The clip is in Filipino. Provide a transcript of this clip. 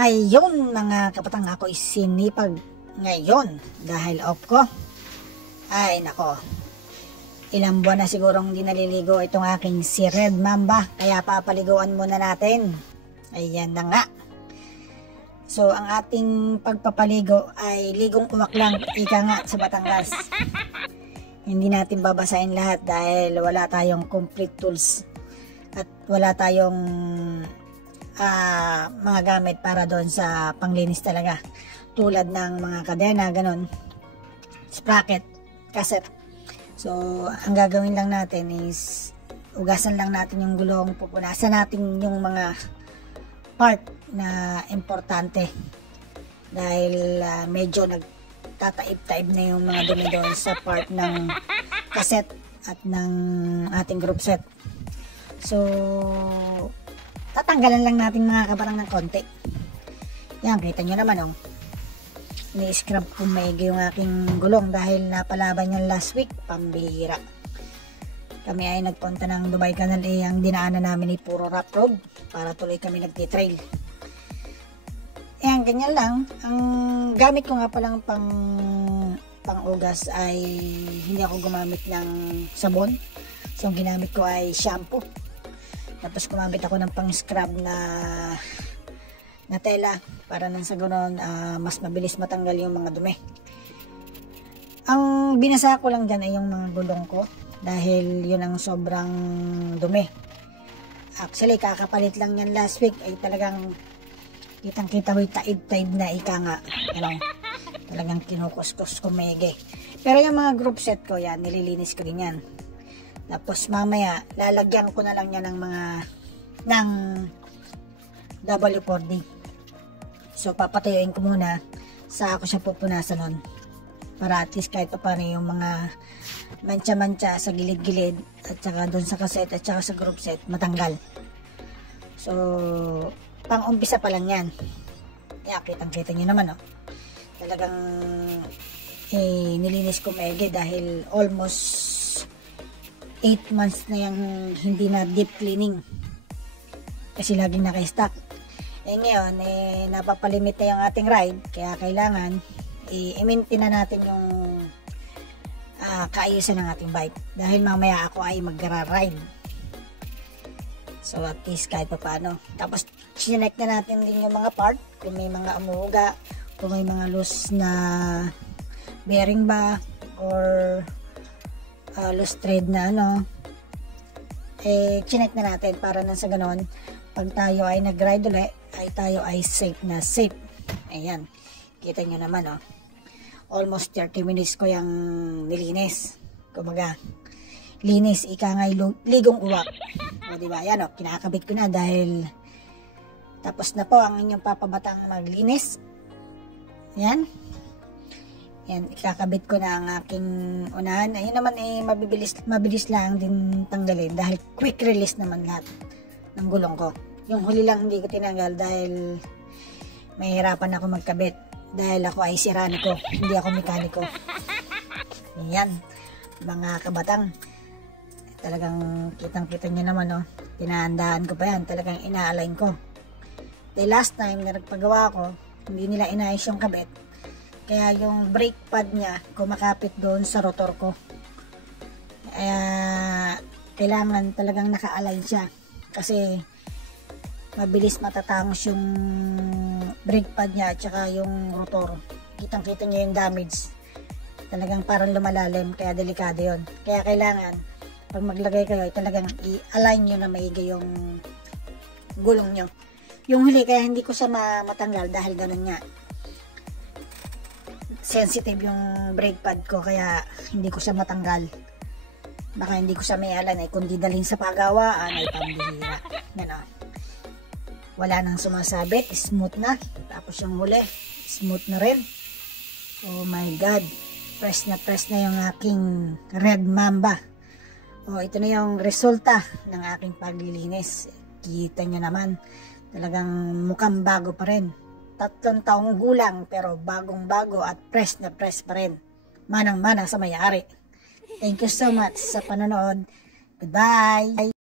Ayun mga kapatang, ako sinipag ngayon dahil off ko. Ay nako, ilang buwan na sigurong hindi naliligo itong aking si Red Mamba, kaya papaliguan muna natin. Ayan na nga. So ang ating pagpapaligo ay ligong uwak lang, ika nga sa Batangas. Hindi natin babasahin lahat dahil wala tayong complete tools at wala tayong mga gamit para doon sa panglinis talaga, tulad ng mga kadena, ganon, sprocket, cassette. So ang gagawin lang natin is ugasan lang natin yung gulong, pupunasan natin yung mga part na importante dahil medyo nagtataib-taib na yung mga dumi doon sa part ng cassette at ng ating group set. So tatanggalan lang natin mga kabarang ng konti. Yan, kita nyo naman, oh. Ni-scrub ko maigi yung aking gulong dahil napalaban yan last week. Pambihira. Kami ay nagpunta ng Dubai Canal, ang dinaanan namin ay puro rough road para tuloy kami nagtitrail. Yan, ganyan lang. Ang gamit ko nga palang pang-ugas ay hindi ako gumamit ng sabon. So ang ginamit ko ay shampoo. Tapos gumamit ako ng pang-scrub na tela para nang sa ganoon mas mabilis matanggal yung mga dumi. Ang binasa ko lang dyan ay yung mga gulong ko dahil yun ang sobrang dumi. Actually kakapalit lang yan last week, ay talagang kitang-kita ko taib-taib na, ika nga. Ano, talagang kinukuskus ko maigi. Pero yung mga group set ko yan, nililinis ko din yan. Tapos mamaya lalagyan ko na lang yan ng W4D. So papatuyuin ko muna sa ako siya pupunasan nun, para at least kahit pa paano yung mga mancha-mancha sa gilid-gilid at saka doon sa cassette at saka sa group set matanggal. So pang umpisa pa lang yan. Yeah, kitang-kita nyo naman, oh. Talagang nilinis ko maigi dahil almost 8 months na yung hindi na deep cleaning kasi laging naka-stock. Ngayon napapalimit na yung ating ride, kaya kailangan i-maintain na natin yung kaayusan ng ating bike dahil mamaya ako ay magra-ride. So at least kahit pa paano. Tapos chinek na natin din yung mga part, kung may mga umuuga, kung may mga loose na bearing ba or loose thread na chinek na natin para nang sa ganon pag tayo ay nag-ride ulit ay tayo ay safe na safe. Ayan, kita nyo naman, oh. Almost 30 minutes ko yung nilinis. Kumaga linis, ika nga ligong uwak, o diba? Ayan, oh, kinakabit ko na dahil tapos na po ang inyong papabatang maglinis. Ayan. Yan, ikakabit ko na ang aking unahan. Ayun naman mabilis lang din tanggalin dahil quick release naman lahat ng gulong ko. Yung huli lang hindi ko tinanggal dahil mahirapan ako magkabit dahil ako ay siraniko, hindi ako mekaniko. Yan, mga kabatang, talagang kitang-kita nyo naman, oh. Tinahandaan ko pa yan, talagang ina-align ko. Dahil last time na nagpagawa ko, hindi nila inayos yung kabit. Kaya yung brake pad niya kumakapit doon sa rotor ko. Kaya kailangan talagang naka-align siya. Kasi mabilis matatangos yung brake pad niya at saka yung rotor. Kitang-kita niya yung damage. Talagang parang lumalalim, kaya delikado yon. Kaya kailangan pag maglagay kayo ay talagang i-align nyo na maigi yung gulong nyo. Yung huli kaya hindi ko siya matanggal dahil ganun nga. Sensitive yung brake pad ko kaya hindi ko siya matanggal. Baka hindi ko siya may alan ay kundi dalhin sa pagawaan ay pambihira. Yan, oh. Wala nang sumasabit, smooth na. Tapos yung huli, smooth na rin. Oh my god, press na yung aking Red Mamba. Oh, ito na yung resulta ng aking paglilinis. Kita nyo naman, talagang mukhang bago pa rin. 3 taong gulang pero bagong-bago at press na press pa rin. Manang-mana sa may-ari. Thank you so much sa panonood. Goodbye!